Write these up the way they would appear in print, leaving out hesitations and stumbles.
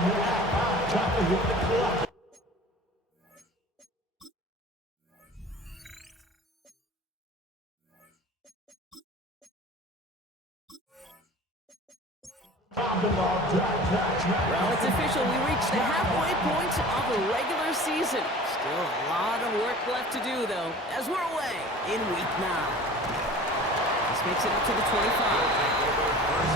Well, it's official. We reached the halfway point of the regular season. Still a lot of work left to do, though, as we're away in Week 9. This makes it up to the 25.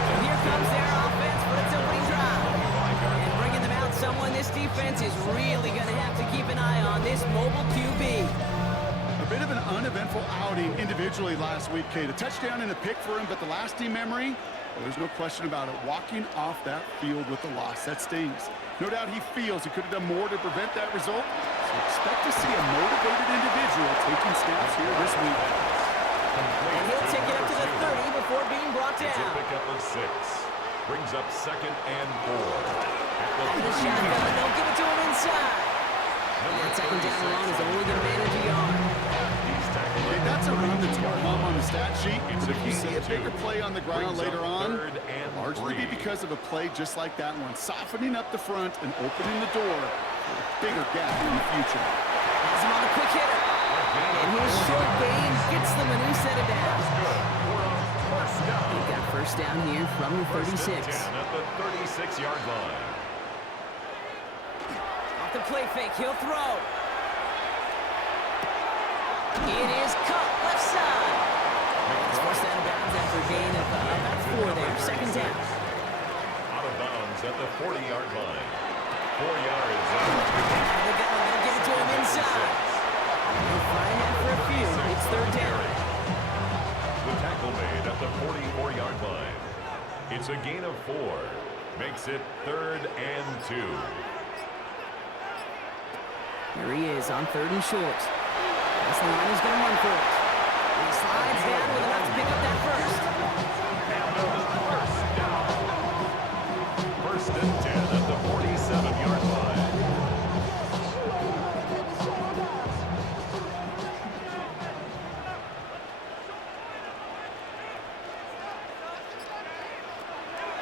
And here comes their offense for its opening drive. And bringing them out, someone this defense is really going to have to keep an eye on, this mobile QB. A bit of an uneventful outing individually last week, Kate. A touchdown and a pick for him, but the lasting memory, well, there's no question about it. Walking off that field with the loss, that stings. No doubt he feels he could have done more to prevent that result. So expect to see a motivated individual taking snaps here this week. And he'll take it up to the 30 before being brought down. It's a pickup of 6. Brings up 2nd and 4. Out of the shotgun, they'll give it to him inside. That 2nd down run is only going to manage a yard. Okay, that's a run that's going to come on the stat sheet. But if you see a bigger play on the ground later on, largely be because of a play just like that one, softening up the front and opening the door for a bigger gap in the future. Has him on a quick hitter. And his short gain gets them a new set of downs. He got first down here from the 36. At the 36-yard line. Off the play fake, he'll throw. It is cut left side. It's forced out of bounds after a gain of about 4 there. 2nd down. Out of bounds at the 40-yard line. 4 yards. They'll give it to him inside. He'll fly ahead for a few. It's 3rd down. The tackle made at the 44-yard line. It's a gain of 4. Makes it 3rd and 2. There he is on 3rd and short. That's the line he's going to run for it. And he slides down with enough to pick up that first. First and 10 at the 47-yard line.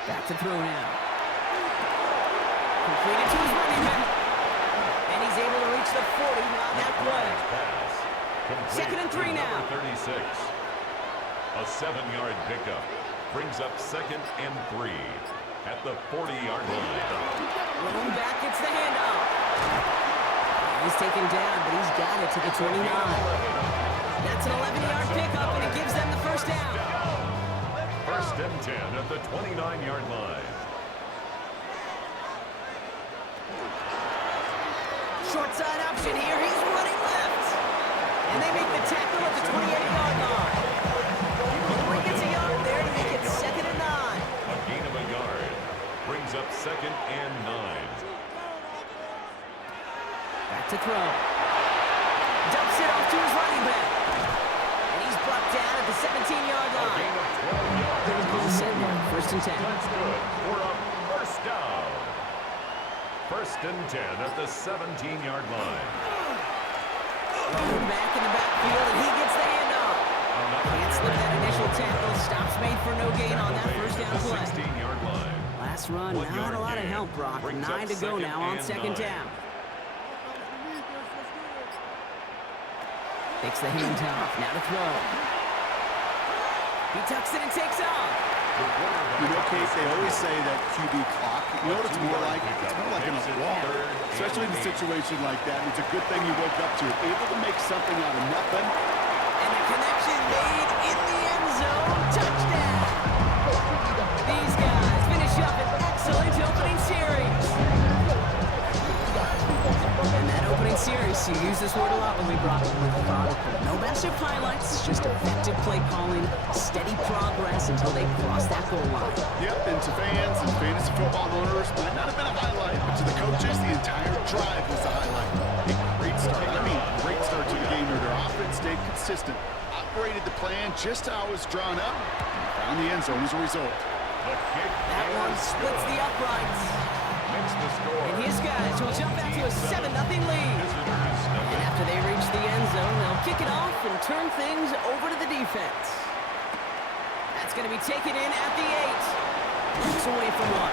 Back to throw now. Completed to his running back. And he's able to reach the 40 on that play. 2nd and 3 now. 36. A 7-yard pickup. Brings up 2nd and 3 at the 40-yard line. Going back, it's the handoff. He's taken down, but he's got it to the 29. That's an 11-yard pickup, and it gives them the first down. First and 10 at the 29-yard line. Short side option here. He's running left. And they make the tackle at the 28-yard line. He gets a yard there to make it 2nd and 9. A gain of a yard. Brings up 2nd and 9. Back to throw. Dumps it off to his running back. And he's brought down at the 17-yard A line. gain of 12 yards. Set now, 1st and 10. That's good for a first down. First and 10 at the 17-yard line. Back in the backfield, and he gets the handoff. Can't slip that initial tackle. Stops made for no gain on that first down play. 16-yard line. Last run, not a lot of help, Brock. 9 to go now on 2nd down. Takes the handoff. Now to throw. He tucks it and takes off. You know, Case, they always say that QB clock. You know what it's more like? It's more like in a wall. Especially in a situation like that. And it's a good thing you woke up to it. Able to make something out of nothing. And the connection made in the end zone. Touchdown. These guys finish up an excellent opening series. And that opening series, you use this word a lot when we brought it with methodical. No massive highlights, just effective play calling, steady progress until they cross that goal line. Yep, and to fans and fantasy football owners, might not have been a highlight, but to the coaches, the entire drive was the highlight. A great start. Great start to the game where their offense stayed consistent, operated the plan just how it was drawn up, and found the end zone as a result. That one splits the uprights. And his guys will jump out to a 7-0 lead. And after they reach the end zone, they'll kick it off and turn things over to the defense. That's going to be taken in at the 8. It's away from 1.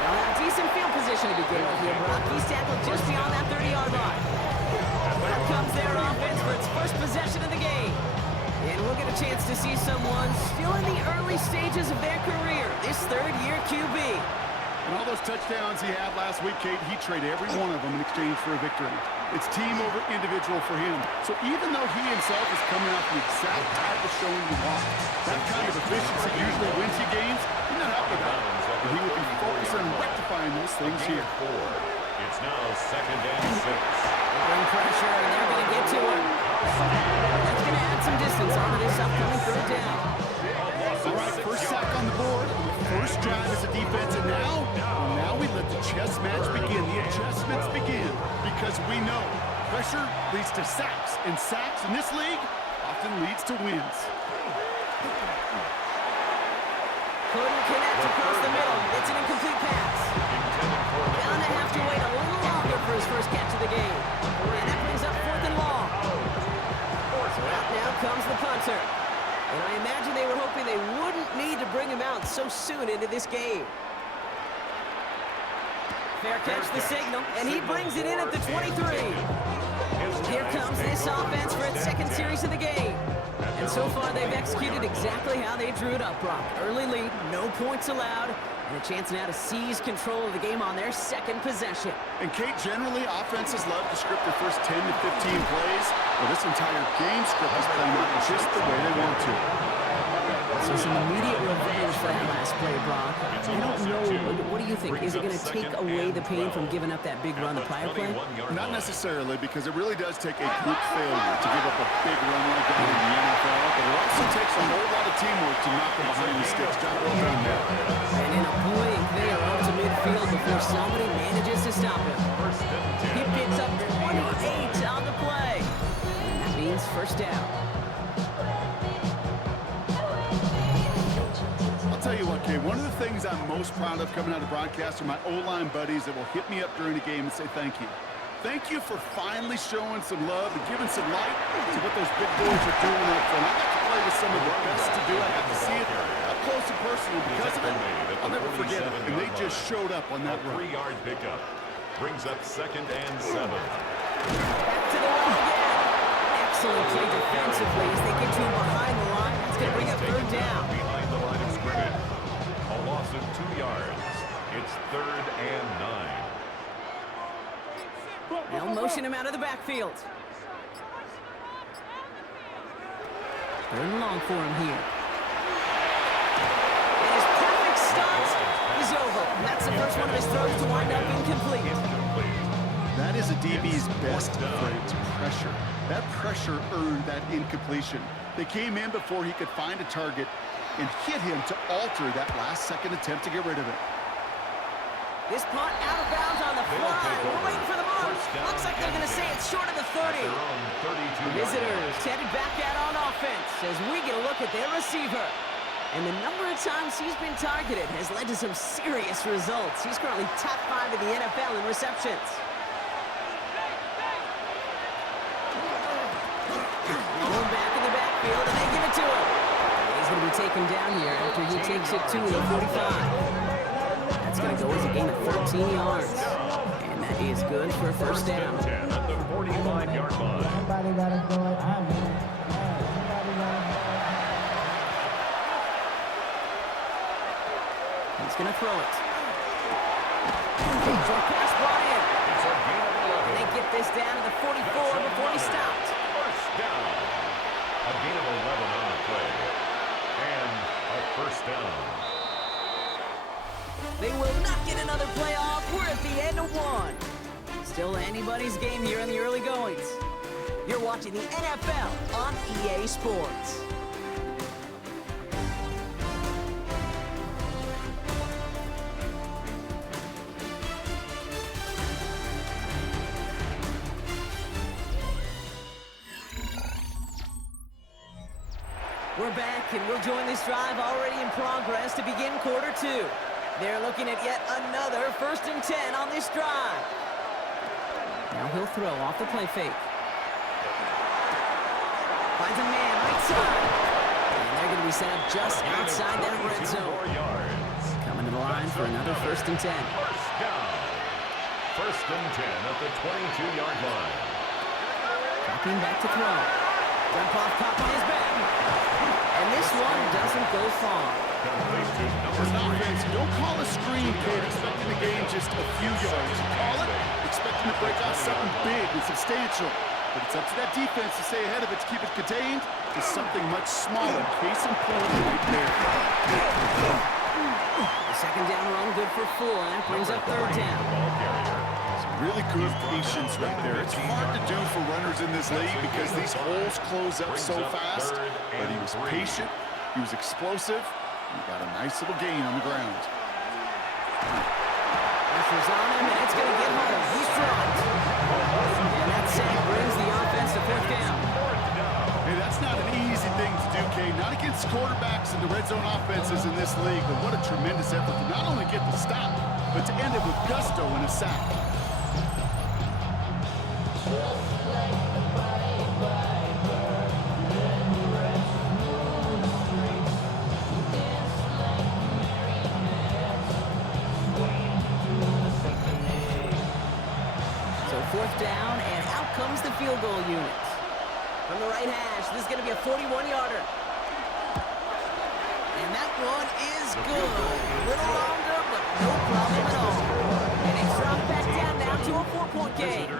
They'll have decent field position to begin with here, Brock. He's tackled just beyond that 30-yard line. Here comes their offense for its first possession of the game. And we'll get a chance to see someone still in the early stages of their career, this third-year QB. And all those touchdowns he had last week, Kate, he traded every one of them in exchange for a victory. It's team over individual for him. So even though he himself is coming off the exact type of showing you want, that kind of efficiency usually wins you games. He's not happy about it. But he would be focused on rectifying those things here. It's now 2nd and 6. Bring pressure, and they're going to get to him. That's going to add some distance onto this upcoming third down. All right, first sack on the board. First drive as a defense, and now we let the chess match begin. The adjustments begin, because we know pressure leads to sacks, and sacks in this league often leads to wins. Couldn't connect across the middle. It's an incomplete pass. Gonna have to wait a little longer for his first catch of the game. And that brings up 4th and long. So out now comes the punter. And I imagine they were hoping they wouldn't need to bring him out so soon into this game. Fair catch the signal, and he brings it in at the 23. Here comes this offense for its second series of the game. And so far, they've executed exactly how they drew it up, Brock. Early lead, no points allowed, and a chance now to seize control of the game on their second possession. And Kate, generally, offenses love to script their first 10 to 15 plays. Well, this entire game script is playing out just the way they want to. So some immediate revenge for that last play, Brock. I don't know. What do you think? Is it going to take away the pain from giving up that big run the prior play? Not necessarily, because it really does take a group failure to give up a big run like that in the NFL, but it also takes a whole lot of teamwork to knock them behind the sticks. Job well done there. And in a blink, they are up to midfield before somebody manages to stop him. He picks up 28 on the play. And that means first down. I'll tell you what, Kay, one of the things I'm most proud of coming out of broadcast are my O-line buddies that will hit me up during the game and say thank you. Thank you for finally showing some love and giving some light to what those big boys are doing up front. I got to play with some of the best to do it. I got to see it up close and personal. Because of it, I'll never forget it. And they just showed up on that run. 3-yard pickup brings up 2nd and 7. Back to the line again. Excellent play defensively as they get to him behind the line. That's going to bring up third down. Behind the line of scrimmage. A loss of 2 yards. It's 3rd and 9. They'll motion him out of the backfield. 3rd and long for him here. And his perfect start is over. And that's the first one of his throws to wind up incomplete. That is a DB's best phrase, pressure. That pressure earned that incompletion. They came in before he could find a target and hit him to alter that last-second attempt to get rid of it. This punt out of bounds on the fly. We're waiting for the mark. Looks like they're going to say it's short of the 30. Visitors headed back out on offense as we get a look at their receiver. And the number of times he's been targeted has led to some serious results. He's currently top 5 in the NFL in receptions. Going back in the backfield, and they give it to him. He's going to be taken down here after he takes it to the 45. That's going to go as a gain of 13 yards. And that is good for a first down. At the 45-yard line. Somebody got to go. He's going to throw it. Short pass brought in. It's a gain of 11. And they get this down to the 44 before he stopped. First down. A gain of 11 on the play. And a first down. They will not get another play off. We're at the end of one. Still anybody's game here in the early goings. You're watching the NFL on EA Sports. We're back, and we'll join this drive already in progress to begin quarter 2. They're looking at yet another 1st and 10 on this drive. Now he'll throw off the play fake. Finds a man right side. And they're going to be set up just outside that red zone. 4 yards. Coming Coming to the line for another 1st and 10. First down. 1st and 10 at the 22-yard line. Dropping back to throw. Dump off, caught by his back. And this one doesn't go far. As an offense, you don't call a screen, kid, expecting to gain just a few yards. You call it expecting to break out something big and substantial. But it's up to that defense to stay ahead of it, to keep it contained to something much smaller. Case in point right there. The 2nd down run good for 4, and that brings up 3rd down. Really good patience right there. It's hard to do for runners in this league because these holes close up so fast. But he was patient, he was explosive, he got a nice little gain on the ground. Pressure's on him, and it's going to get home. He's dropped. And that sack brings the offense to 4th down. Hey, that's not an easy thing to do, Kate. Not against quarterbacks and the red zone offenses in this league, but what a tremendous effort to not only get the stop, but to end it with gusto and a sack. So 4th down, and out comes the field goal unit. From the right hash, this is going to be a 41-yarder. And that one is good. A little longer, but no problem at all. And it's dropped back down now to a 4-point game.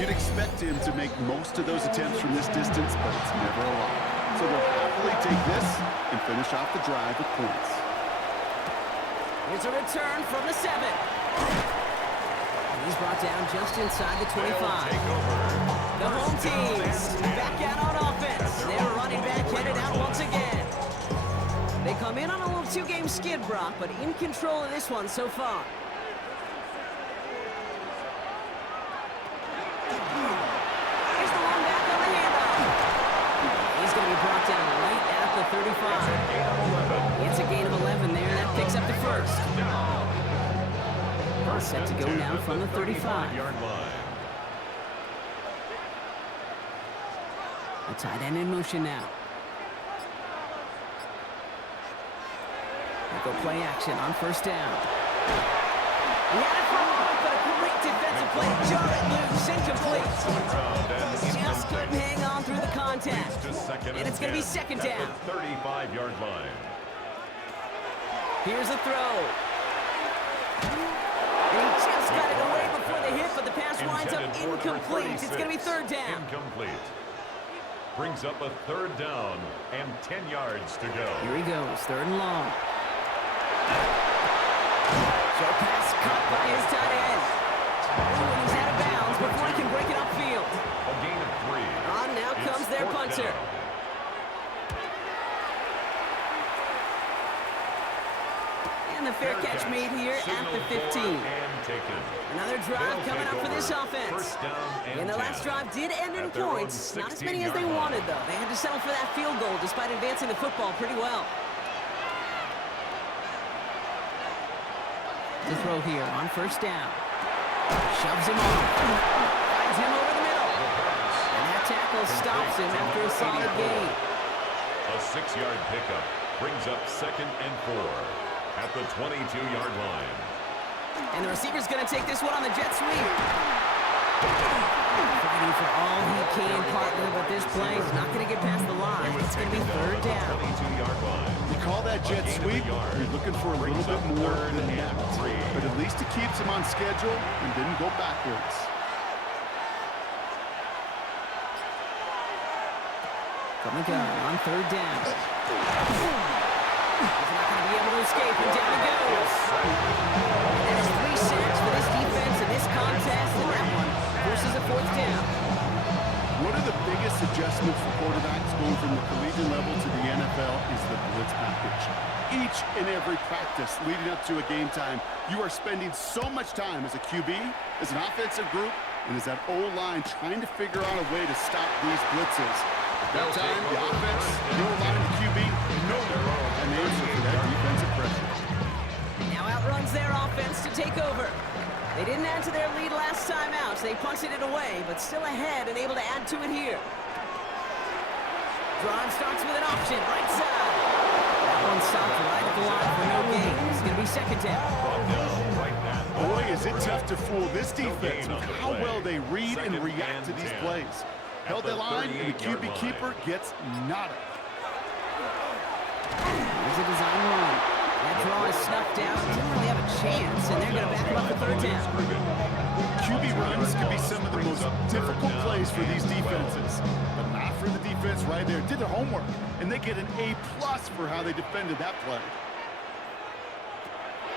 You'd expect him to make most of those attempts from this distance, but it's never a lot. So they'll happily take this and finish off the drive with points. Here's a return from the 7. And he's brought down just inside the 25. The home teams back out on offense. They're running back headed out once again. They come in on a little 2-game skid, Brock, but in control of this one so far. Here's the long back on the handoff. He's going to be brought down right at the 35. It's a gain of 11 there, and that picks up the 1st. Set to go now from the 35. The tight end in motion now. They go play action on 1st down. He had it for a moment, but a great defensive play. Jar it loose, incomplete. Just couldn't hang on through the contact. And it's going to be 2nd down. 35-yard line. Here's a throw. And he just got it away before the hit, but the pass winds up incomplete. It's going to be 3rd down. Incomplete. Brings up a 3rd down and 10 yards to go. Here he goes, 3rd and long. Short pass caught by his tight end. And he's out of bounds before he can break it upfield. A gain of 3. On now comes their punter. And the fair catch made here at the 15. Another drive coming up for this offense. And the last drive did end in points. Not as many as they wanted, though. They had to settle for that field goal despite advancing the football pretty well. To throw here on 1st down. Shoves him off. Finds him over the middle. And that tackle stops him after a solid gain. A 6-yard pickup brings up 2nd and 4 at the 22-yard line. And the receiver's going to take this one on the jet sweep. Fighting for all he can, partner, but this play is not going to get past the line. It's going to be 3rd down. 22-yard line. You call that jet sweep, you're looking for a little bit more than that. But at least it keeps him on schedule and didn't go backwards. From the gun on 3rd down. He's not going to be able to escape, and down he goes. There's 3 sacks for this defense in this contest, and that one forces a 4th down. One of the biggest adjustments for quarterbacks going from the collegiate level to the NFL is the blitz package. Each and every practice leading up to a game time, you are spending so much time as a QB, as an offensive group, and as that O-line trying to figure out a way to stop these blitzes. At that time, the offense, the O-line, the QB, no an answer for that defensive pressure. Now outruns their offense to take over. They didn't add to their lead last time out, so they punted it away, but still ahead and able to add to it here. Drive starts with an option, right side. That one stopped right at the line for no gain. It's going to be second down. Boy, is it tough to fool this defense with how well they read and react to these plays. Held the line, and the QB keeper gets nada. There's a design run. That draw is snuffed out. Didn't really have a chance, and they're going to back him up for third down. QB runs could be some of the most difficult plays for these defenses, but not for the defense right there. Did their homework, and they get an A+ for how they defended that play.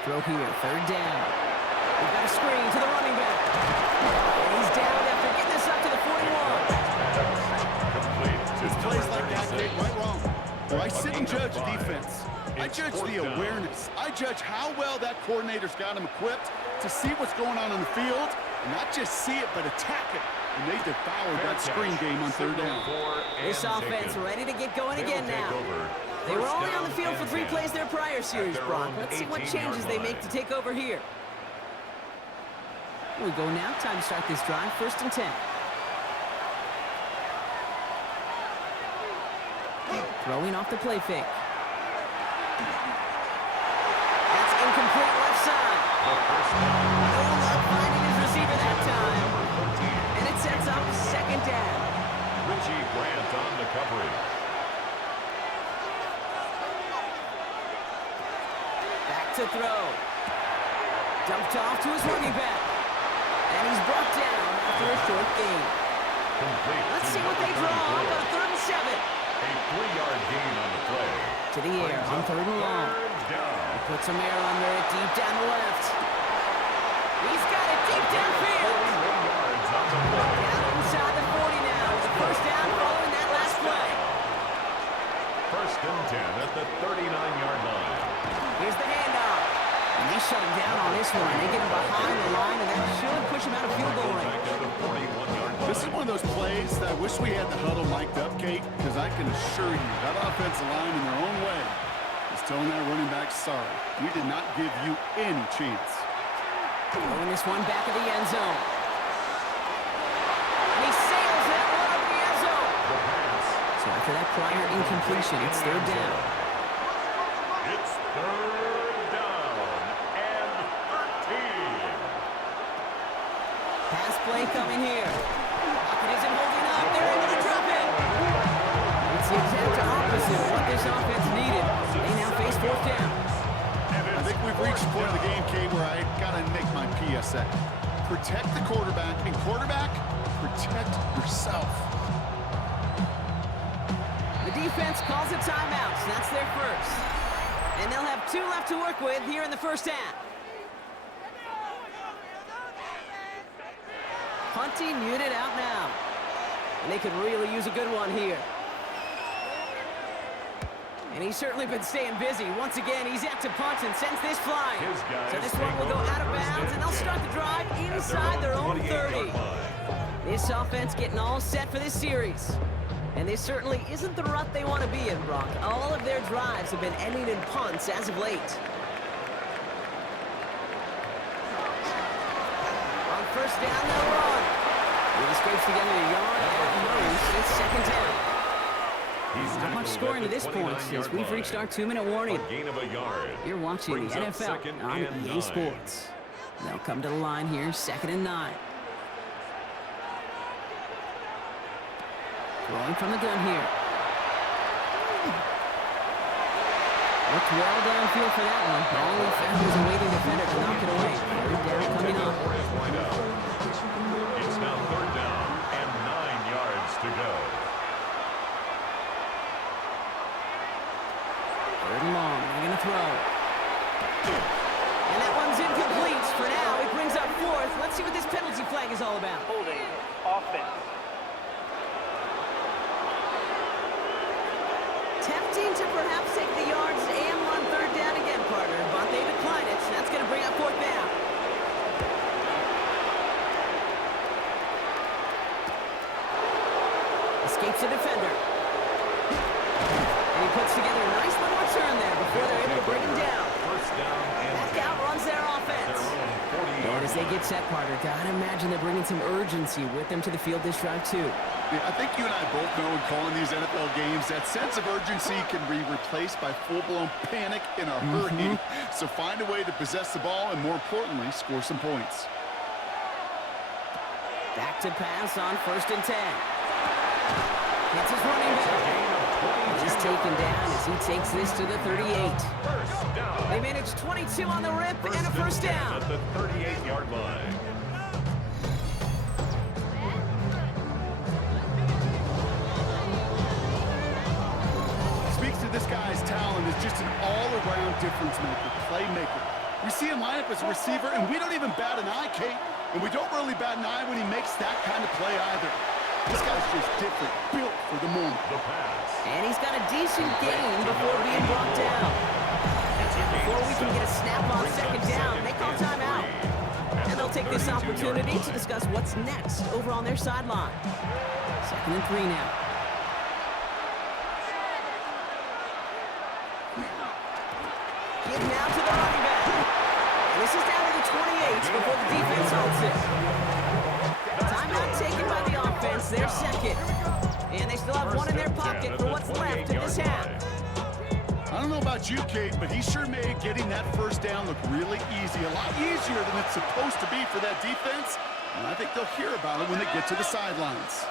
Throw here, third down. We've got a screen to the running back. And he's down after getting this up to the 41. It's plays like that get right wrong. Where I sit and judge a defense, I judge the awareness. I judge how well that coordinator's got him equipped to see what's going on in the field, and not just see it, but attack it. And they devoured that screen game on third down. This offense ready to get going again now. They were only on the field for 3 plays their prior series, Brock. Let's see what changes they make to take over here. Here we go now. Time to start this drive. 1st and 10. Throwing off the play fake. That's incomplete left side. No luck finding his receiver that time. And it sets up second down. Richie Grant on the coverage. Back to throw. Dumped off to his running back. And he's brought down after a short gain. Let's see what they draw on 3rd and 7. A 3-yard gain on the play. To the air on 3rd and long. He puts some air under it deep down the left. He's got it deep downfield. Down inside the 40 now with the first down following that last play. 1st and 10 at the 39-yard line. Here's the handoff. And they shut him down on this one. They get him behind the line, and that should push him out of field goal range. This is one of those plays that I wish we had the huddle mic'd up, Kate, because I can assure you that offensive line in their own way is telling that running back, sorry, we did not give you any chance. Throwing this one back of the end zone. And he sails that one over the end zone. So after that prior incompletion, it's 3rd down. It's 3rd down and 13. Pass play coming here. Pocket isn't holding up. They're able to drop it. It's the exact opposite of what this offense needed. They now face 4th down. I think we've reached the point of the game, Kate, where I got to make my PSA. Protect the quarterback, and quarterback, protect yourself. The defense calls a timeout, so that's their first. And they'll have 2 left to work with here in the first half. Punting unit out now. And they could really use a good one here. And he's certainly been staying busy. Once again, he's at to punt and sends this flying. So this one will go out of bounds, and they'll start the drive inside their own 30. This offense getting all set for this series. And this certainly isn't the rut they want to be in, Brock. All of their drives have been ending in punts as of late. On 1st down, they'll run. He scrapes together a yard at most. It's 2nd down. Not much scoring to this point as we've reached our 2-minute warning. You're watching the NFL on EA Sports. They'll come to the line here, 2nd and 9. Throwing from the gun here. Looked well downfield for that one. The only found was a waiting defender to knock it away. 3rd down coming up. It's now 3rd down and 9 yards to go. 3rd and long. They're going to throw. And that one's incomplete for now. It brings up 4th. Let's see what this penalty flag is all about. Holding offense. Tempting to perhaps take the yards and run 3rd down again, partner. But they decline it, so that's going to bring up 4th down. Escapes the defender. And he puts together a nice little return there before they're able to bring him down. First down and Back out runs their offense. And As they get set, Carter, gotta imagine they're bringing some urgency with them to the field this drive, too. Yeah, I think you and I both know in calling these NFL games, that sense of urgency can be replaced by full-blown panic in a hurry. So find a way to possess the ball and, more importantly, score some points. Back to pass on 1st and 10. It's his running back. He's taken down as he takes this to the 38. They managed 22 on the rip and a first down. At the 38-yard line. Speaks to this guy's talent as just an all-around difference maker, playmaker. We see him line up as a receiver, and we don't even bat an eye, Kate. And we don't really bat an eye when he makes that kind of play either. This guy's just different, built for the moment. The pass. And he's got a decent gain before being brought down. Before we can get a snap on 2nd down, they call timeout. And they'll take this opportunity to discuss what's next over on their sideline. 2nd and 3 now. Give now to the running back. And this is down to the 28 before the defense holds it. Timeout taken by the offense, their 2nd. And they still have one in their pocket for what's left in this half. I don't know about you, Kate, but he sure made getting that first down look really easy. A lot easier than it's supposed to be for that defense. And I think they'll hear about it when they get to the sidelines.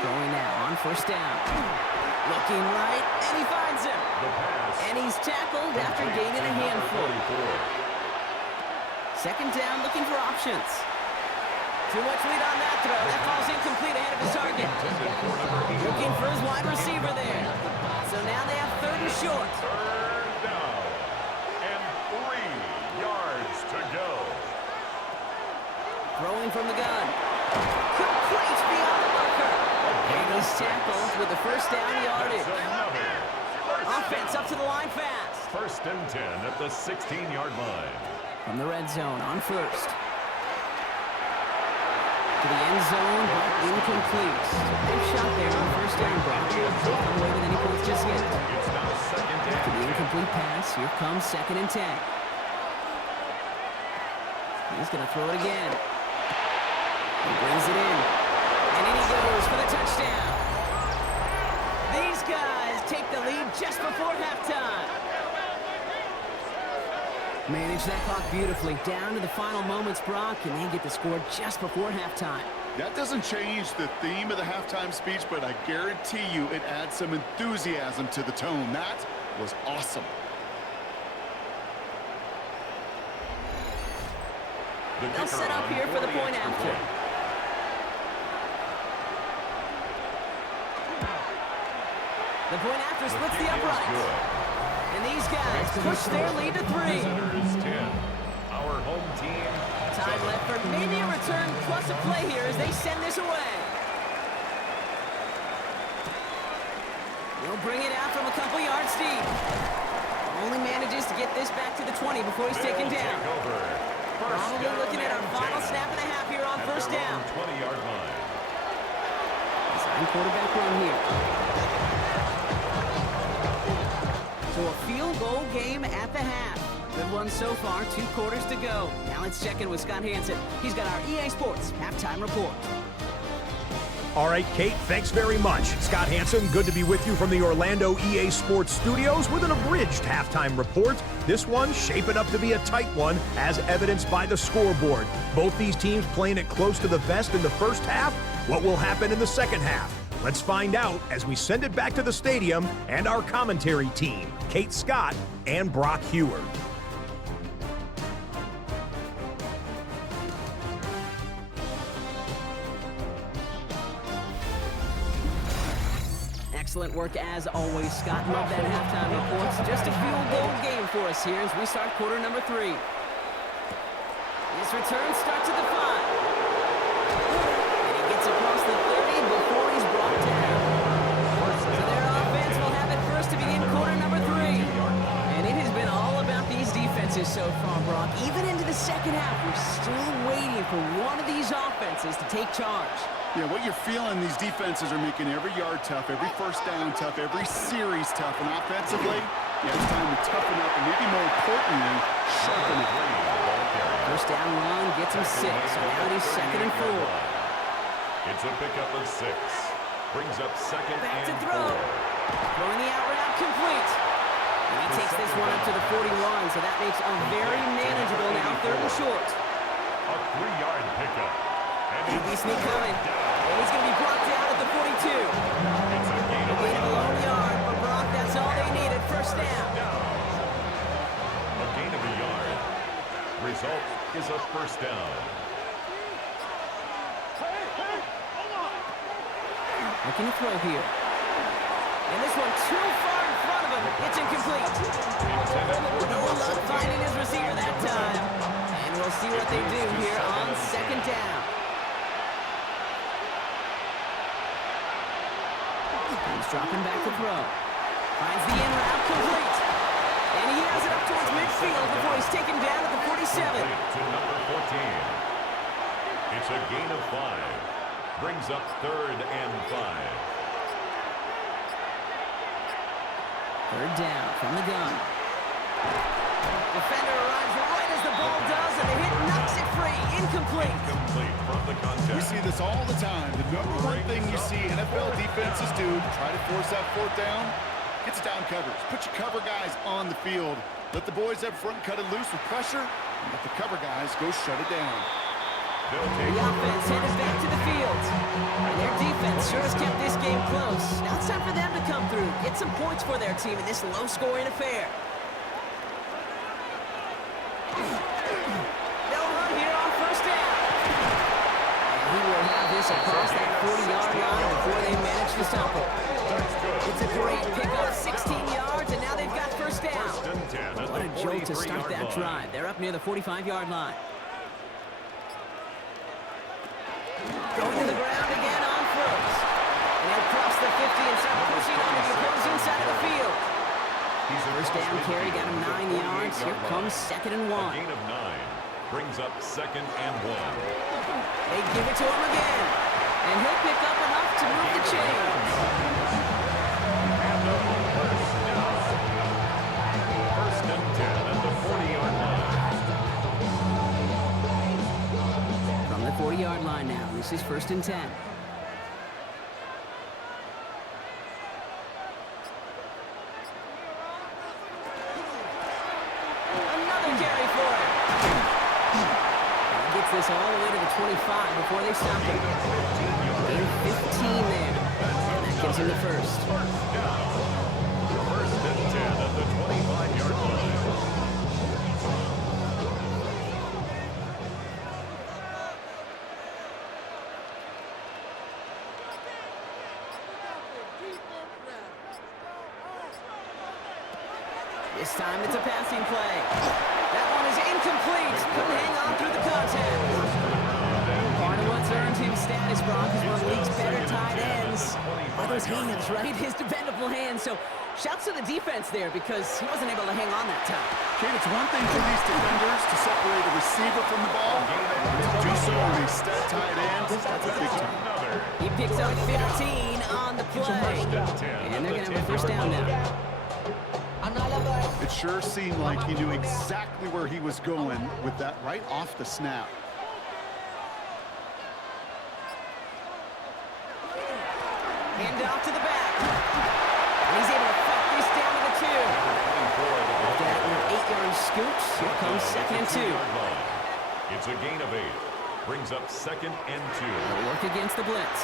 Going now on 1st down. Looking right, and he finds him. And he's tackled after gaining a handful. 2nd down, looking for options. Too much lead on that throw. That falls incomplete ahead of his target. Looking for his wide receiver there. So now they have 3rd and short. 3rd down. And 3 yards to go. Throwing from the gun. Complete beyond the marker. And he's tackled with the 1st down yardage. Offense up to the line fast. 1st and 10 at the 16-yard line. From the red zone on 1st. To the end zone, but incomplete. Good shot there on 1st down, Brock. Don't come away with any points just yet. It's now 2nd down. To the incomplete pass, here comes 2nd and 10. He's going to throw it again. He brings it in. And in he goes for the touchdown. These guys take the lead just before halftime. Manage that clock beautifully down to the final moments, Brock, and they get the score just before halftime. That doesn't change the theme of the halftime speech, but I guarantee you it adds some enthusiasm to the tone. That was awesome. They'll set up here for the point after. The point after splits the uprights. And these guys push their lead to 3. Visitors 10. Our home team. Time left for maybe a return plus a play here as they send this away. He'll bring it out from a couple yards deep. Only manages to get this back to the 20 before he's taken down. Probably looking at our final snap and a half here on 1st down. 20-yard line. Design quarterback run here. So a field goal game at the half. Good one so far, 2 quarters to go. Now let's check in with Scott Hansen. He's got our EA Sports halftime report. All right, Kate, thanks very much. Scott Hansen, good to be with you from the Orlando EA Sports Studios with an abridged halftime report. This one shaping up to be a tight one, as evidenced by the scoreboard. Both these teams playing it close to the vest in the first half. What will happen in the second half? Let's find out as we send it back to the stadium and our commentary team, Kate Scott and Brock Hewer. Excellent work as always, Scott. Love that halftime reports. Just a field goal game for us here as we start quarter number 3. This return starts at the 5. And he gets across the 30 before he's brought down. So their offense will have it first to begin quarter number 3. And it has been all about these defenses so far, Brock. Even into the second half, we're still waiting for one of these offenses to take charge. Yeah, what you're feeling, these defenses are making every yard tough, every first down tough, every series tough. And offensively, yeah, it's time to toughen up and maybe more importantly, sharpen it. carry. First down run gets him 6, so now he's 2nd and 4. It's a pickup of 6. Brings up 2nd Back to and throw. 4. Throwing the out route complete. And he takes this one up to the 41, so that makes a very manageable now 3rd and short. A 3-yard pickup. And DB sneak coming. And he's going to be brought down at the 42. it's a gain of Gain of a long yard, but Brock, that's all they needed. First down. a gain of a yard. Result is a first down. Looking to throw here. And this one too far in front of him. It's incomplete. No luck finding his receiver that time. And we'll see what they do here on 2nd down. He's dropping back to throw. Finds the in route complete. And he has it up towards midfield before he's taken down at the 47. To number 14. It's a gain of 5. Brings up 3rd and 5. 3rd down from the gun. Defender arrives right as the ball does, and the hit knocks it free. Incomplete. Complete from the contact. We see this all the time. The number one thing you see NFL defenses do to try to force that 4th down, gets down covers. Put your cover guys on the field. Let the boys up front cut it loose with pressure, and let the cover guys go shut it down. The offense headed back to the field. And their defense sure has kept this game close. Now it's time for them to come through, get some points for their team in this low-scoring affair. They'll run here on 1st down. And he will have this across that 40-yard line before they manage to stop it. It's a great pickup, 16 yards, and now they've got 1st down. What a jolt to start that drive. They're up near the 45-yard line. Going to the ground again on 1st. And he'll cross the 50 and start pushing onto the opposing side of the field. First down carry got him 9 yards. Here comes 2nd and 1. A gain of 9. Brings up 2nd and 1. They give it to him again. And he'll pick up enough to move the chains. And a first down. 1st and 10 at the 40-yard line. From the 40-yard line now. This is 1st and 10. Another carry for him. He gets this all the way to the 25 before they stop him. Gain 15 there. And that gives him the 1st. 1st and 10 at the 25-yard line. This time it's a passing play. That one is incomplete. Couldn't hang on through the contact. Part of what's earned him status, Brock, is one of the league's better tight ends. Are those hands, right? His dependable hands. So shouts to the defense there because he wasn't able to hang on that time. Kate, it's one thing for these defenders to separate a receiver from the ball. To do so on a stud tight end, that's a big time. He picks up 15 on the play. And they're going to have a 1st down now. It sure seemed like he knew exactly where he was going with that right off the snap. Hand off to the back. And he's able to fight this down to the 2. After that little 8-yard scoot, here comes 2nd and 2. It's a gain of 8. Brings up 2nd and 2. They'll work against the blitz.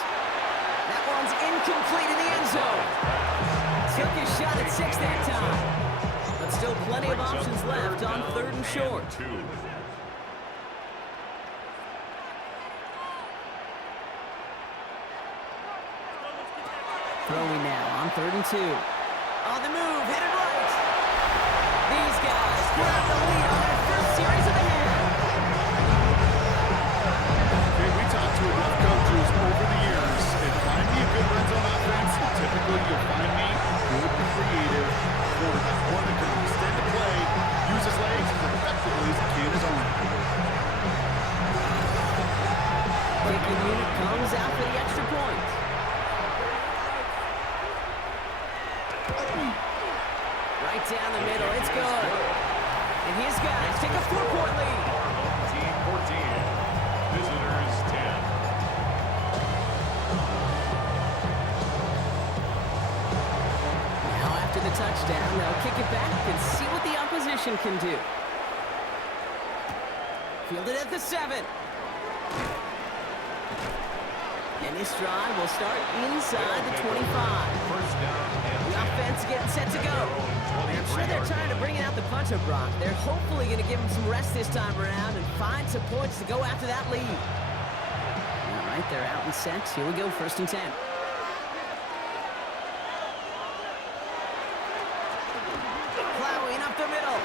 That one's incomplete in the end zone. Took his shot at 6 that time. But still plenty of options left on 3rd and short. Throwing now on 3rd and 2. On the move, headed right. These guys grab the lead on their first series of the year. Okay, we talked to enough coaches over the years, and find me a good red zone offense, and typically you'll find me good and creative quarterback. One that can extend the play, use his legs as effectively as he can his own. Kicking unit comes out for the extra point. Right down the middle, it's good. And his guys take a 4-point lead. Visitors 10. Now after the touchdown, they'll kick it back and see what the opposition can do. Fielded at the 7. And this drive will start inside the 25. First down and The offense getting set to go. I'm sure they're trying to bring out the puncher, Brock. They're hopefully going to give him some rest this time around and find some points to go after that lead. All right, they're out and set. Here we go, 1st and 10. Plowing up the middle.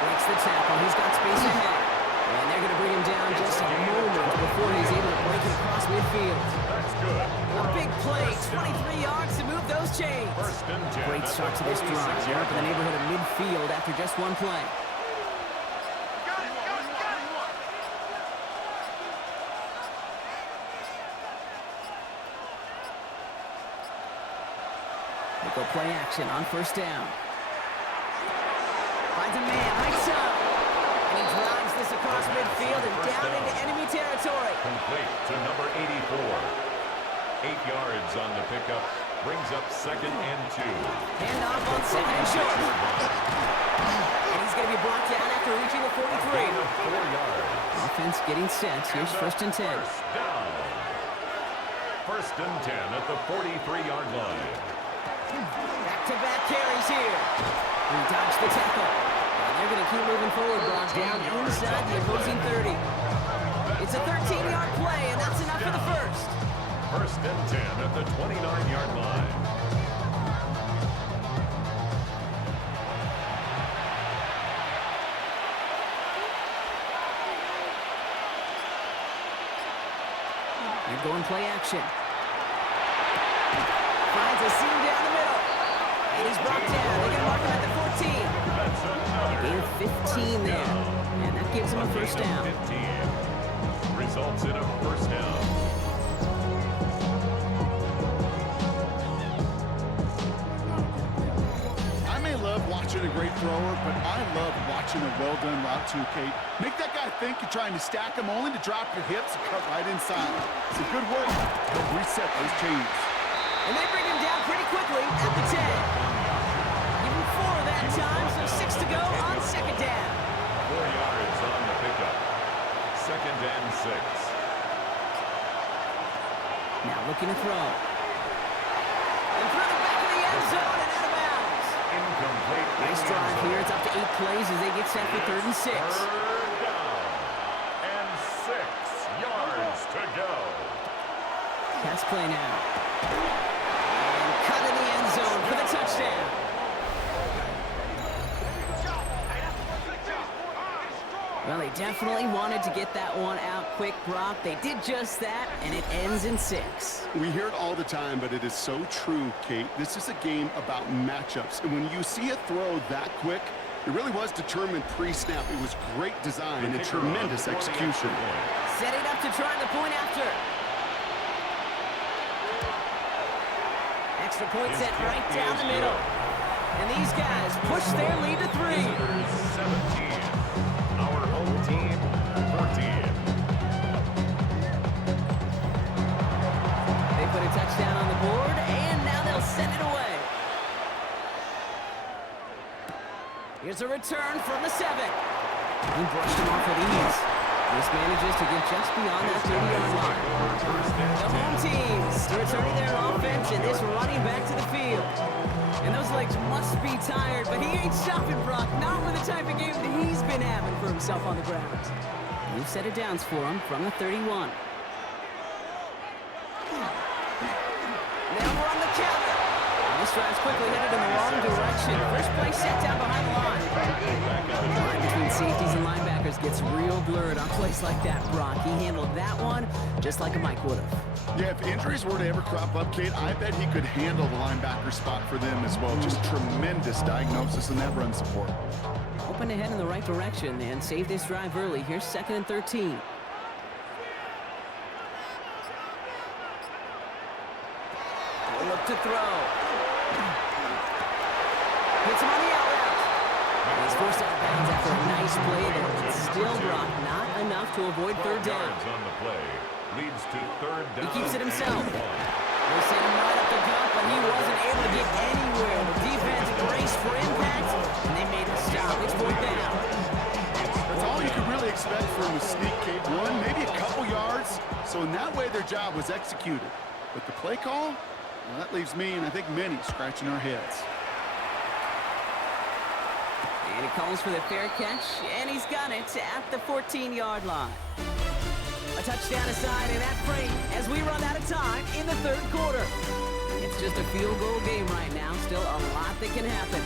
Breaks the tackle. He's got space ahead. And they're going to bring him down just a moment before he's able to break it across midfield. That's good. A big play, 23 yards to move those chains. First and 10. Great start to this drive. They're up in the neighborhood of midfield after just one play. They go play action on 1st down. Finds a man, hikes up. And he drives this across midfield and down into enemy territory. Complete to number 84. 8 yards on the pickup. Brings up 2nd and 2. Handoff on 2nd and short. And he's going to be brought down after reaching the 43. Gain of 4 yards. Offense getting set. Here's 1st and 10. First down. 1st and 10 at the 43-yard line. Back-to-back carries here. He dodged the tackle. And they're going to keep moving forward, Brock, down inside the opposing 30. It's a 13-yard play, and that's enough for the first. 1st and 10 at the 29-yard line. They're going play action. Finds a seam down the middle. And he's brought down. They're going to mark him at the 14. That's another Gain of 15 there. And that gives him a first down. 15 results in a first down. I may love watching a great thrower, but I love watching a well-done route too, Kate. Make that guy think you're trying to stack him only to drop your hips and cut right inside. It's a good work. They'll reset those chains. And they bring him down pretty quickly at the 10. Give him 4 that time, so 6 to go on 2nd down. 4 yards on the pickup. 2nd and 6. Now looking to throw. And through the back of the end zone and out of bounds. Incomplete. Nice drive here. It's up to 8 plays as they get set for 3rd and 6. 3rd down. And 6 yards to go. Pass play now. And cut in the end zone for the touchdown. Well, they definitely wanted to get that one out quick, Brock. They did just that, and it ends in 6. We hear it all the time, but it is so true, Kate. This is a game about matchups. And when you see a throw that quick, it really was determined pre-snap. It was great design and tremendous execution. Setting up to try the point after. Extra point set right down the middle. And these guys push their lead to 3. Visitors 17. Our home team 14. They put a touchdown on the board, and now they'll send it away. Here's a return from the 7. He brushed him off with ease. This manages to get just beyond that 30-yard line. The home teams returning their offense, and this running back to the field. And those legs must be tired, but he ain't stopping, Brock. Not with the type of game that he's been having for himself on the ground. New set of downs for him from the 31. They'll run the counter. And this drive's quickly headed in the wrong direction. First play set down behind the line. The line between safeties and linebackers gets real blurred on plays like that, Brock. He handled that one just like a Mike would have. Yeah, if injuries were to ever crop up, Kate, I bet he could handle the linebacker spot for them as well. Just tremendous diagnosis in that run support. Hoping to head in the right direction and save this drive early. Here's 2nd and 13. Look to throw. Hits him on the out route. He's forced out of bounds after a nice play there. It's still Brock, not enough to avoid third down. On the play leads to third down. He keeps it himself. They sent him right up the gut, but he wasn't able to get anywhere. The defense braced for impact, and they made him stop. It's fourth down. That's all you could really expect from a sneak kick. One, maybe a couple yards. So in that way, their job was executed. But the play call, well, that leaves me, and I think many, scratching our heads. And he calls for the fair catch, and he's got it at the 14-yard line. A touchdown aside in that frame as we run out of time in the third quarter. It's just a field goal game right now. Still a lot that can happen.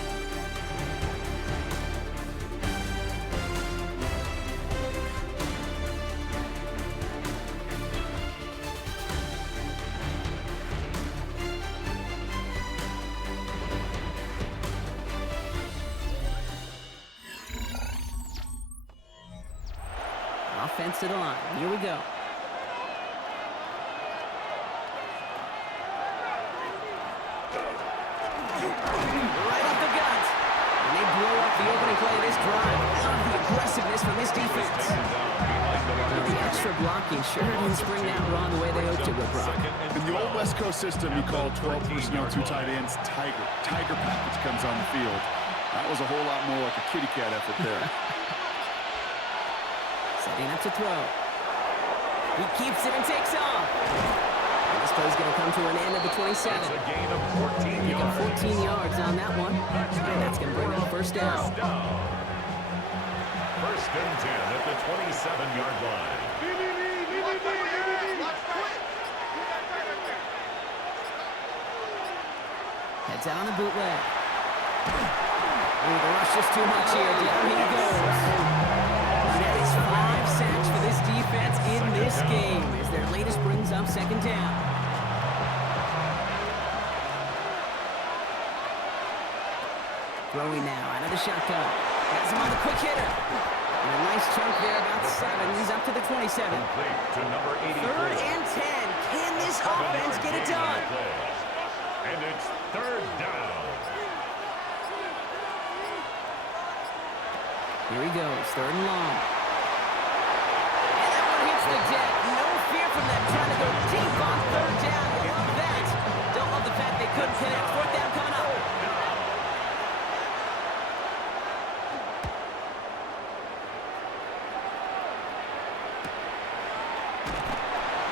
Offense to the line. Here we go. Right off the gut. And they blow up the opening play of this drive. Love the aggressiveness from this defense. The extra blocking sure didn't spring that run the way they hoped it would, Brock. In the old West Coast system, you call 12 personnel, 2 tight ends, Tiger. Tiger package comes on the field. That was a whole lot more like a kitty cat effort there. Setting up to throw. He keeps it and takes off. And this play's going to come to an end at the 27. It's a gain of 14 yards. 14 yards on that one. And that's going to bring up first down. First and 10 at the 27-yard line. Heads out on the bootleg. Oh, the rush is too much here. Down he goes. That is 5 sacks for this defense in this game as their latest brings up second down. Throwing now out of the shotgun. Has him on the quick hitter. And a nice chunk there, about 7. He's up to the 27. Complete to number 84. Third and 10. Can this offense get it done? And it's third down. Here he goes, third and long. And that one hits the deck. No fear from them trying to go deep on third down. You love that. Don't love the fact they couldn't connect. Fourth down coming up.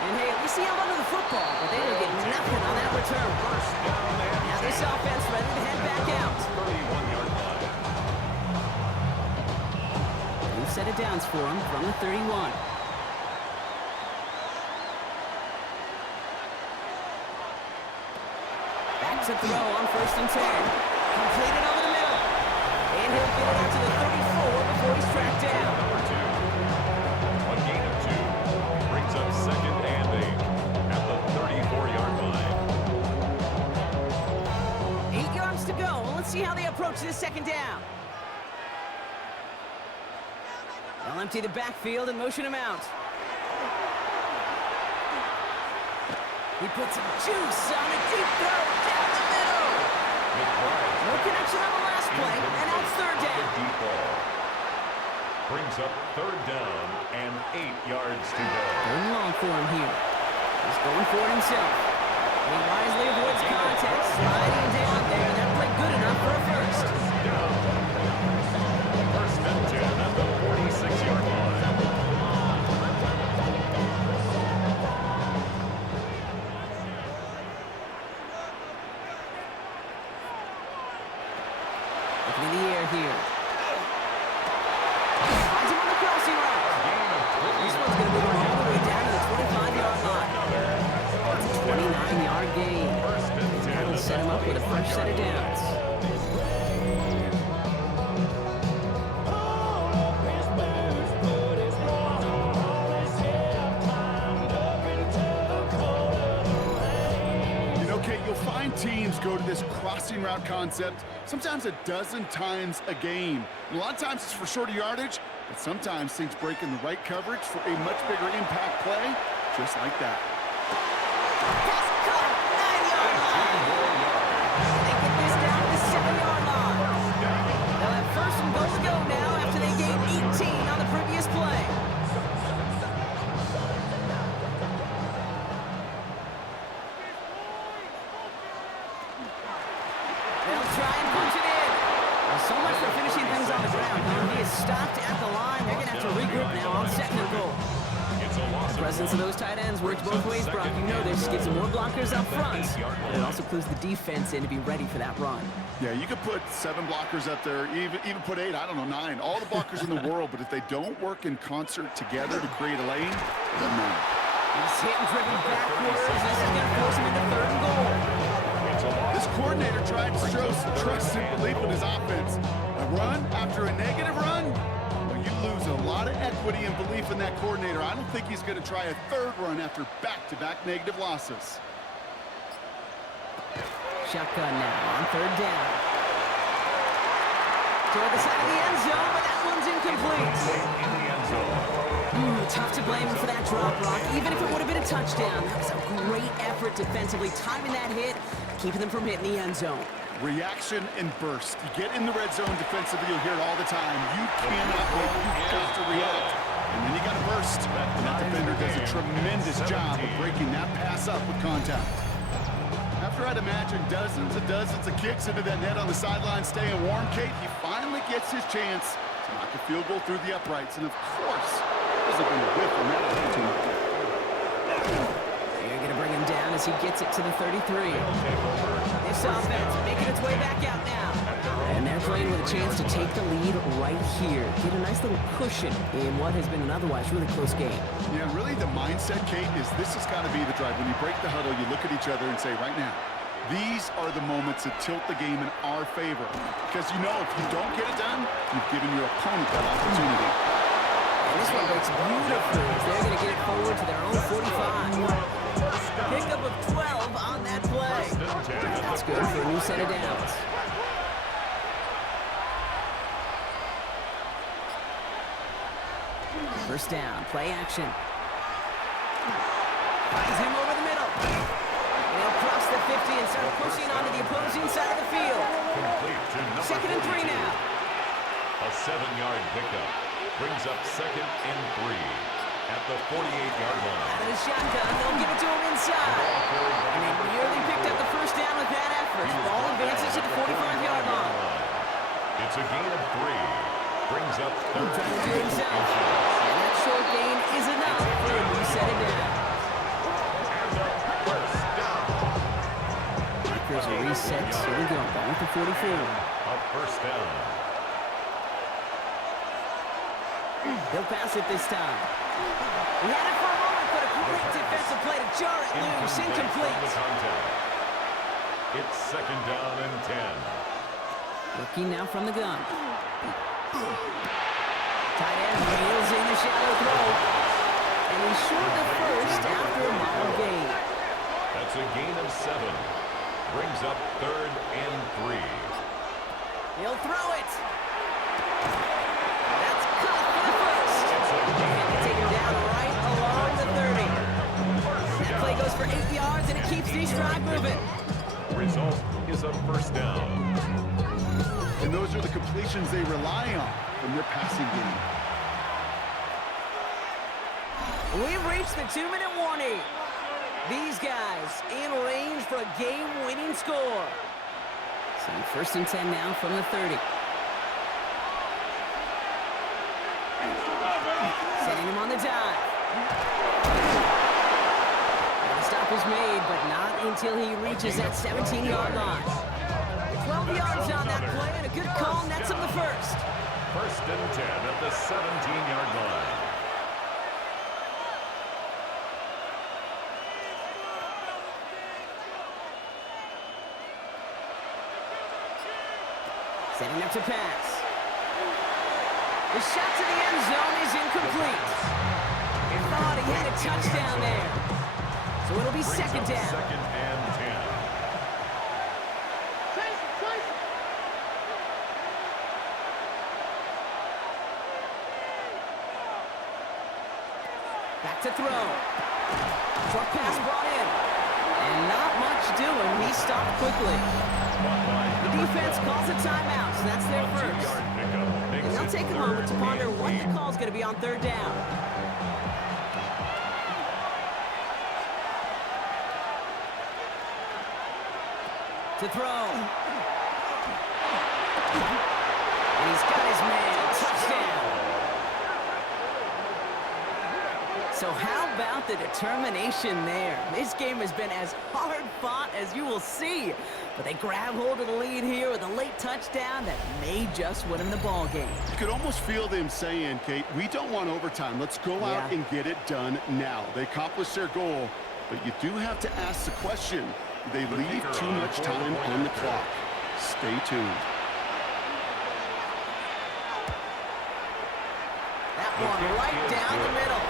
And hey, at least he held onto the football, but they will get nothing on that return. Now this offense ready to head back out. 31-yard line. New set of downs for him from the 31. Back to throw on first and 10. Completed over the middle. And he'll get it out to the 34 before he's tracked down. Number 2. A gain of 2. Brings up second and 8 at the 34-yard line. 8 yards to go. Let's see how they approach this second down. They'll empty the backfield and motion him out. He puts some juice on a deep throw down the middle. No connection on the last play, and now it's third down. Deep ball. Brings up third down and 8 yards to go. Third and long for him here. He's going for it himself. He wisely avoids contact, sliding down there. That play good enough for a first. First and 10 at the 46-yard line. Looking in the air here. Finds him on the crossing route. This one's going to be going all the way down to the 25-yard line. It's a 29-yard gain. That'll set him up with a fresh set of downs. You'll find teams go to this crossing route concept sometimes a dozen times a game. And a lot of times it's for shorter yardage, but sometimes things break in the right coverage for a much bigger impact play, just like that. Pass caught, 9-yard line. They get this down to the 7-yard line. They'll have first and goal to go now after they gained 18 on the previous play. They'll try and punch it in. Well, so much for finishing things on the ground. He is stopped at the line. They're going to have to regroup now on 2nd and goal. The presence of those tight ends works both ways, Brock. You know this. Gives them more blockers up front. But it also clues the defense in to be ready for that run. Yeah, you could put 7 blockers up there, even put 8, I don't know, 9. All the blockers in the world, but if they don't work in concert together to create a lane, it doesn't matter. He's hit and driven backwards. This is going to force him into 3rd and goal. This coordinator tried to show some trust and belief in his offense. A run after a negative run? Well, you lose a lot of equity and belief in that coordinator. I don't think he's going to try a 3rd run after back-to-back negative losses. Shotgun now on 3rd down. Toward the side of the end zone, but that one's incomplete. Tough to blame him for that drop, Brock. Even if it would have been a touchdown, that was a great effort defensively, timing that hit, keeping them from hitting the end zone. Reaction and burst. You get in the red zone defensively, you'll hear it all the time. You cannot wait. You have to react. And then you got to burst. And that defender does a tremendous job of breaking that pass up with contact. After I'd imagine dozens of kicks into that net on the sideline staying warm, Kate, he finally gets his chance to knock a field goal through the uprights. And of course, isn't going to whiff on that opportunity. They're going to bring him down as he gets it to the 33. This offense making its way back out now. And they're playing with a chance to take the lead right here. Get a nice little cushion in what has been an otherwise really close game. Yeah, really the mindset, Kate, is this has got to be the drive. When you break the huddle, you look at each other and say, right now, these are the moments that tilt the game in our favor. Because you know if you don't get it done, you've given your opponent that opportunity. And this one breaks beautifully as they're going to get it forward to their own 45. Pickup of 12 on that play. That's good for a new set of downs. First down, play action. Finds him over the middle. And he'll cross the 50 and start pushing onto the opposing side of the field. 2nd and 3 now. A 7-yard pickup brings up 2nd and 3 at the 48-yard line. Out of the shotgun, they'll give it to him inside. And they nearly picked up the first down with that effort. Ball advances to the 45-yard line. It's a gain of 3. Brings up 3rd and 2. And that short gain is enough for a new set of downs. Markers are reset. Here we go. Ball at the 44. A first down. He'll pass it this time. He had it for a moment, but a great defensive play to jar it loose. Incomplete. It's 2nd down and 10. Looking now from the gun. Tight end reels in the shallow throw. And he's short the first after a mild gain. That's a gain of 7. Brings up 3rd and 3. He'll throw it. That's caught for the first. And they take him down right along the 30. That play goes for 8 yards, and it keeps these drive moving. Result is a first down. And those are the completions they rely on from their passing game. We've reached the 2-minute warning. These guys in range for a game-winning score. So 1st and 10 now from the 30. Setting him on the dive. And the stop is made, but not until he reaches that 17-yard line. 12 yards on that play, and a good call nets him the first. 1st and 10 at the 17-yard line. Setting up to pass. The shot to the end zone is incomplete. He thought he had a touchdown there. So it'll be 2nd down. 2nd and 10. Back to throw. Short pass brought in. And not much doing. He stopped quickly. The defense calls a timeout, so that's their first. And they'll take a moment to ponder what the call's going to be on 3rd down. To throw. And he's got his man. Touchdown. So how about the determination there? This game has been as hard-fought as you will see. But they grab hold of the lead here with a late touchdown that may just win them the ball game. You could almost feel them saying, Kate, we don't want overtime. Let's go out and get it done now. They accomplished their goal, but you do have to ask the question, do they leave too much time on the clock? Stay tuned. That one right down the middle.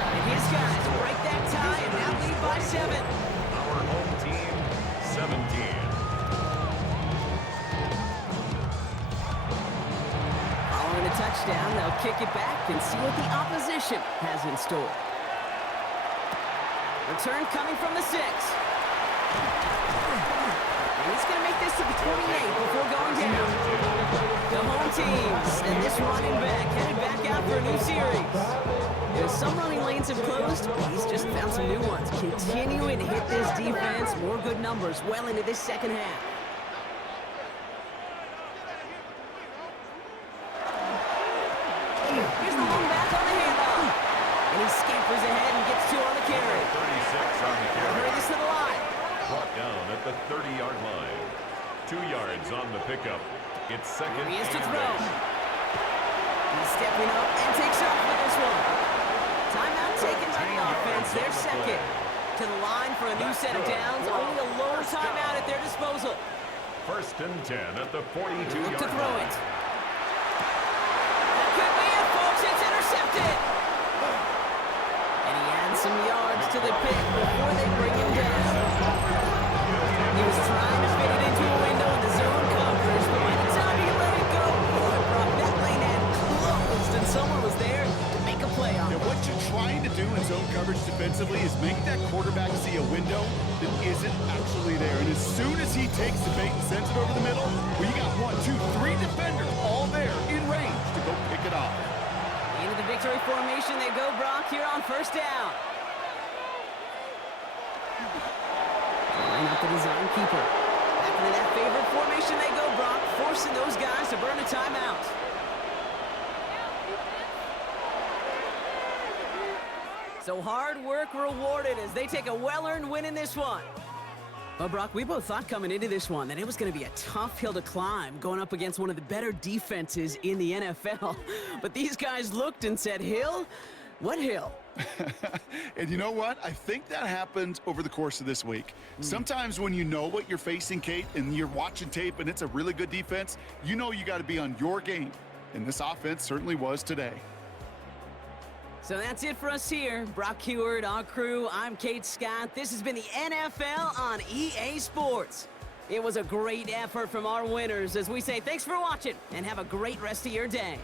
And his guys break that tie and now lead by 7. Our home team, 17. Following a touchdown, they'll kick it back and see what the opposition has in store. Return coming from the 6. And he's going to make this to the 28 before going down. The home teams and this running back headed back out for a new series. Some running lanes have closed. He's just found some new ones. Continuing to hit this defense. More good numbers well into this second half. Here's the long back on the handoff. And he scampers ahead and gets 2 on the carry. 36 on the carry. Hurry this to the line. Brought down at the 30-yard line. 2 yards on the pickup. It's second. He is to and throw. 8. He's stepping up and takes off with this one. Timeout taken by the offense. Their second. To the line for a new set of downs. Only a lower timeout at their disposal. First and 10 at the 42-yard Look to throw line. it. That could be it, folks. It's intercepted. And he adds some yards to the pick before they bring him down. He was trying to fit it into a window in the zone coverage, but by the time he let it go, boy, Brock, that lane had closed, and someone was there to make a play on it. And what you're trying to do in zone coverage defensively is make that quarterback see a window that isn't actually there. And as soon as he takes the bait and sends it over the middle, well, you got 1, 2, 3 defenders all there in range to go pick it off. Into the victory formation they go, Brock, here on first down. Line up the design keeper. Back into that favorite formation they go, Brock, forcing those guys to burn a timeout. So hard work rewarded as they take a well-earned win in this one. But Brock, we both thought coming into this one that it was going to be a tough hill to climb going up against one of the better defenses in the NFL. But these guys looked and said, Hill? What hill? And you know what? I think that happened over the course of this week. Sometimes when you know what you're facing, Kate, and you're watching tape and it's a really good defense, you know you got to be on your game. And this offense certainly was today. So that's it for us here. Brock Heward, our crew, I'm Kate Scott. This has been the NFL on EA Sports. It was a great effort from our winners as we say thanks for watching and have a great rest of your day.